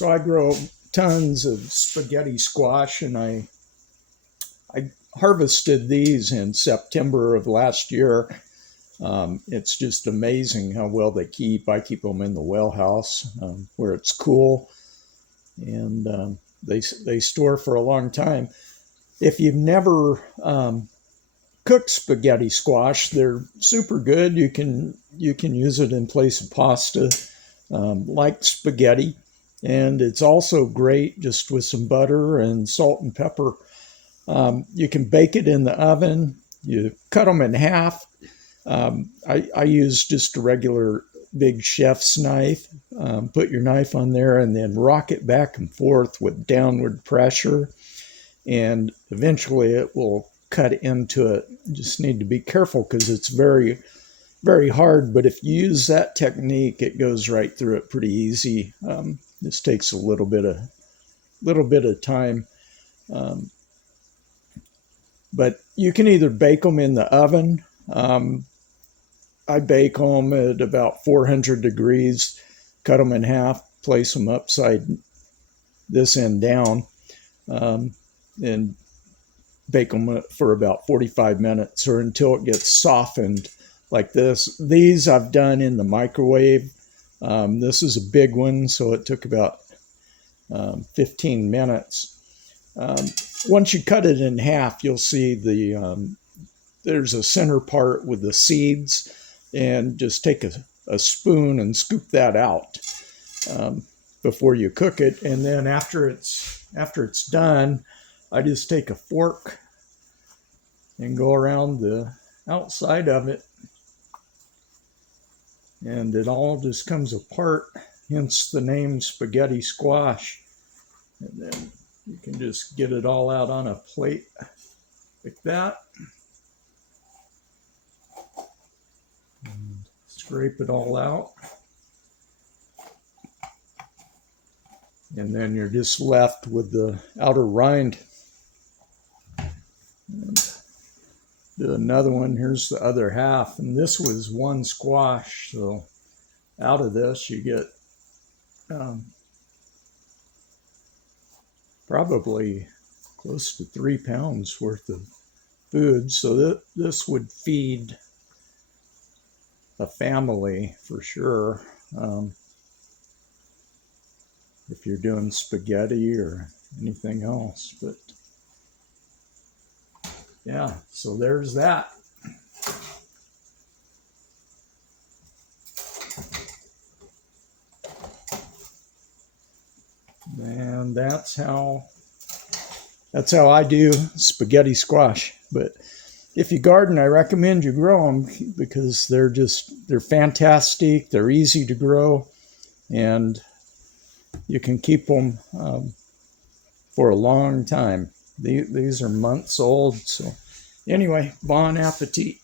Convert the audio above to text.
So I grow tons of spaghetti squash, and I harvested these in September of last year. It's just amazing how well they keep. I keep them in the well house where it's cool, and they store for a long time. If you've never cooked spaghetti squash, they're super good. You can use it in place of pasta, like spaghetti, and it's also great just with some butter and salt and pepper. You can bake it in the oven. You cut them in half. I use just a regular big chef's knife. Put your knife on there and then rock it back and forth with downward pressure, and eventually it will cut into it. You just need to be careful because it's very, very hard. But if you use that technique, it goes right through it pretty easy. This takes a little bit of time. Um, but you can either bake them in the oven. I bake them at about 400 degrees, cut them in half, place them upside this end down, and bake them for about 45 minutes or until it gets softened like this. These I've done in the microwave. This is a big one, so it took about 15 minutes. Once you cut it in half, you'll see there's a center part with the seeds, and just take a spoon and scoop that out before you cook it. And then after it's done, I just take a fork and go around the outside of it, and it all just comes apart, hence the name spaghetti squash. And then you can just get it all out on a plate like that. And scrape it all out. And then you're just left with the outer rind. And do another one. Here's the other half. And this was one squash. So out of this, you get probably close to 3 pounds worth of food. So this would feed a family for sure. If you're doing spaghetti or anything else. But yeah, so there's that. And that's how I do spaghetti squash. But if you garden, I recommend you grow them because they're fantastic. They're easy to grow, and you can keep them for a long time. These are months old. So anyway, bon appetit.